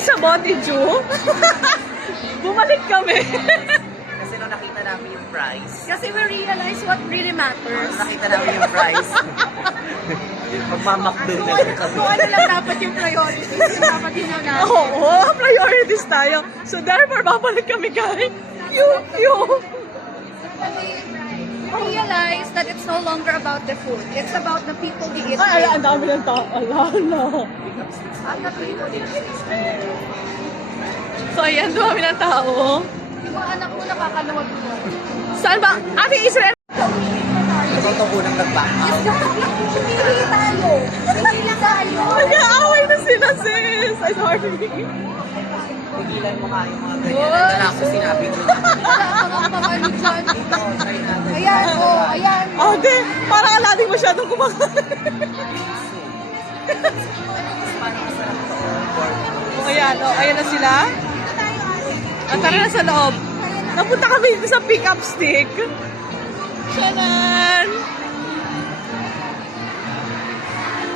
kami sa Botiju. Bumalik kami. Kasi nung nakita namin yung price, Kasi we realize what really matters. nung nakita namin yung price, magmamakdo na lang kami. Kung ano lang dapat yung priorities, yung dapat yun ang natin. Oo, priorities tayo. So therefore, babalik kami guys. We realize that it's no longer about the food. It's about the people we eat Ay, with. ang dami ng tao. Ala, no. And the people we eat with. So ayan, dami ng tao. Yung mga anak mo nakakaluwag mo. Saan ba? Ate Israel! Ito po nang nag-back out. Pumili tayo. Pumili tayo. Nag-aaway na sila, sis. Ay, sorry. Tigilan mo nga yung mga ganyan. Ano na ako sinabi ko. Wala kang pamalo dyan. Ayan, oh, ayan. Ate, parang alading masyadong kumakain. Ayan, ayan na sila. At tara na sa loob. Napunta kami sa pick-up stick. Shanan!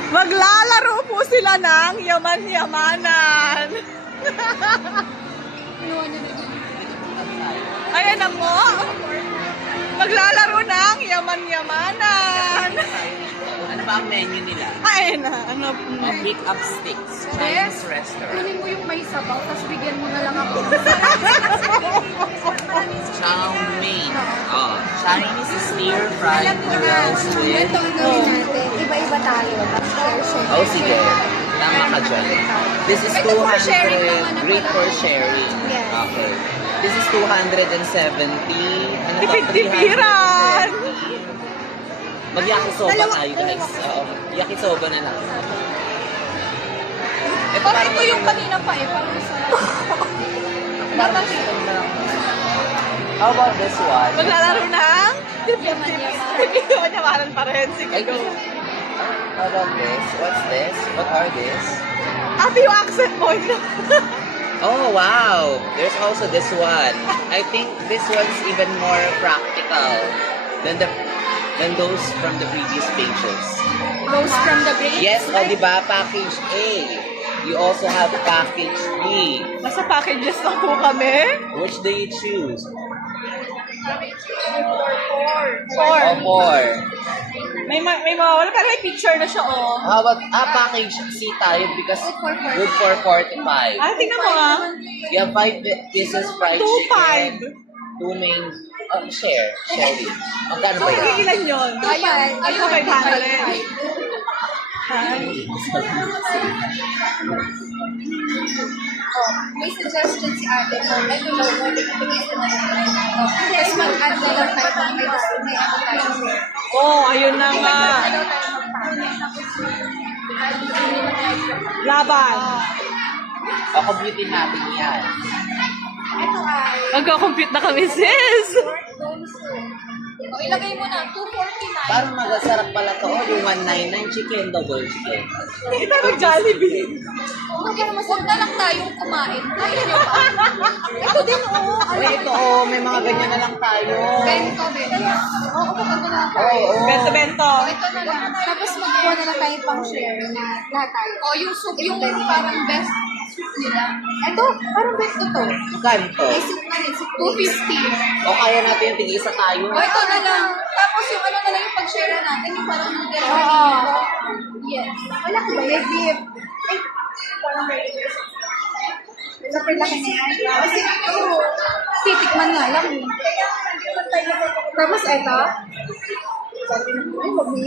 Maglalaro po sila ng yaman-yamanan. Ayan na po. Maglalaro ng yaman-yamanan. Ano ba ang menu nila? Ayan na. Ano? Pick up sticks. Chinese restaurant. Kunin mo yung may sabaw, tapos bigyan mo na lang ako. Chow mein. Oh, Chinese stir-fried noodles with... Ito ang gawin natin. Iba-iba tayo. Tapos share. Oh, sige. Tama ka dyan. This is Ito for sharing 200. naman na Great pala. for sharing. Yes. Okay. This is 270. Ano to? Tipid-tipiran! Mag-yakisoba tayo, guys. Oo. Yakisoba na lang. Ito Parang ito yung kanina pa eh. Parang sa... Dapat How about this one? Maglalaro ng yaman-yaman. yaman-yamanan pa rin. Sige, Ay, go. how about this? What's this? What are this? Ate, yung accent mo. Oh, wow! There's also this one. I think this one's even more practical than those from the previous pages. Goes from the brain. Yes, o diba? Package A. You also have package B. Nasa packages lang po kami. Which do you choose? Four. O 4. May mga wala, pero may picture na siya, oh. How about, package C tayo because good for 4 to 5. Ah, tingnan mo, ah. You have 5 pieces fried 2.5. chicken. 2 main, share it. Magkano So, ba yan? ilan yun? Ayan. Ito, 500. May suggestion si ate ko. Ito lang, pwede ito na lang. Tapos mag-add na lang tayo kung may gusto, may ano tayo. Oh, ayun na nga. Laban. O, computin natin yan. Ito ay... Magko-compute na kami, sis. O, ilagay mo na, 249. Parang magasarap pala to. Oh, yung 199 chicken, double chicken. Ito ng Jollibee. Huwag na lang tayong kumain. Kaya nyo pa. Ito din, oo. Uy, ito oh, may mga ganyan na lang tayo. Bento. Oo, maganda na ako. Oo. Bento-bento. O, ito na lang. Tapos magkuha na lang tayo pang share na lahat tayo. O, yung soup, yung parang best soup nila. Ito, parang best to. Magkano to? May soup na rin, soup 250. O, kaya natin yung tig-isa tayo. O, ito na lang. Tapos yung ano na lang yung pag-share natin, yung parang noodle. Oo. Yes. Wala ko ba? May beef. Ay, parang may beef. Super laki na yan. Kasi, titikman nga lang. Tapos ito.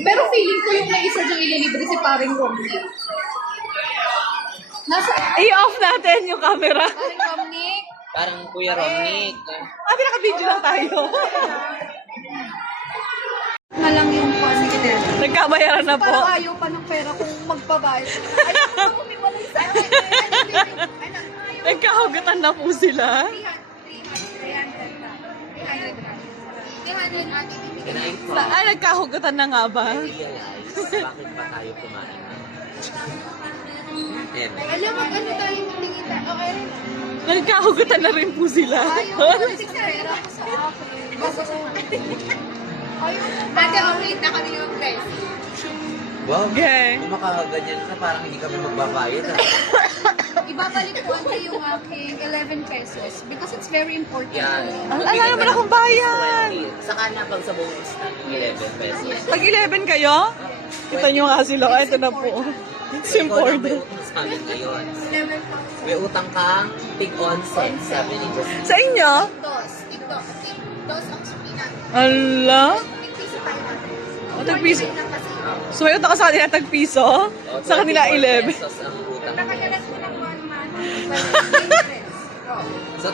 Pero feeling ko yung may isa dyan ililibre si paring Romney. Nasa, I-off natin yung camera. paring Romney. Parang Kuya Romnick. Ate, naka-video lang tayo. Na lang yung consider. Nagkabayaran na po. Parang ayaw pa ng pera kung magbabayad. Ayaw pa kumiwalay sa akin. Nagkahugatan na po sila. 300 natin. Can I Ay, nagkahugatan na nga ba? realize bakit ba tayo kumain? Ayan. Alam mo, ano tayo tingin tayo? Okay rin. Nagkahugatan na rin po sila. Ayaw ko si pera ko sa akin. Ate, ulit na kami yung guys. Wow. Okay. Kung makakaganyan ka, parang hindi kami magbabayad. Ah. ibabalik ko yung aking 11 pesos because it's very important. Yan. Ala naman akong bayan. 20. Saka na pag sa bonus na 11 pesos. Pag 11 kayo, kita nyo nga sila. Oh, ito na po. It's Ikaw lang may important. utang sa amin ngayon. 11,000. May utang kang tig-onset, sabi ni Justin. Sa inyo? Dos ang suki natin. Ala? Tig-piso tayo natin. O, tag-piso. 49 na kasi. So, may utang ka sa kanila tag-piso? O, Sa kanila 24 11. pesos ang utang. Nakagalas ko ng 1 month. Well, interest. Oh. So,